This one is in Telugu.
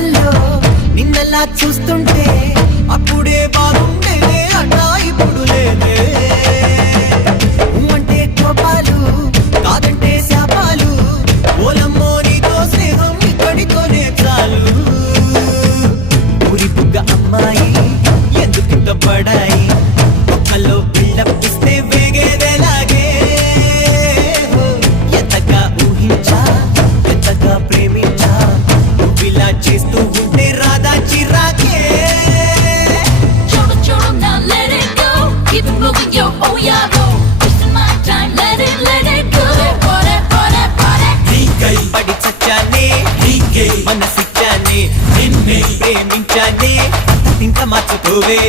కళ్ళల్లో నిన్నలా చూస్తుంటే అప్పుడే బాగుండే అన్నా ఇప్పుడు లేదే అంటే కోపాలు కాదంటే శాపాలు ఓలమ్మో నీతో స్నేహం ఇక్కడితోనే చాలు ఊరి బుగ్గ అమ్మాయి ఎందుకింత పడాయి ఒక్కలో బిల్డప్ ఇస్తే వేగేదేలాగే ఎంతగా ఊహించా ఎంతగా ప్రేమించా నువ్విలా చేస్తూ ఉంటే రాదా చిరాకే పడి చచ్చానే మనసిచ్చానే నిన్నే ప్రేమించానే ఇంకా మర్చిపోవే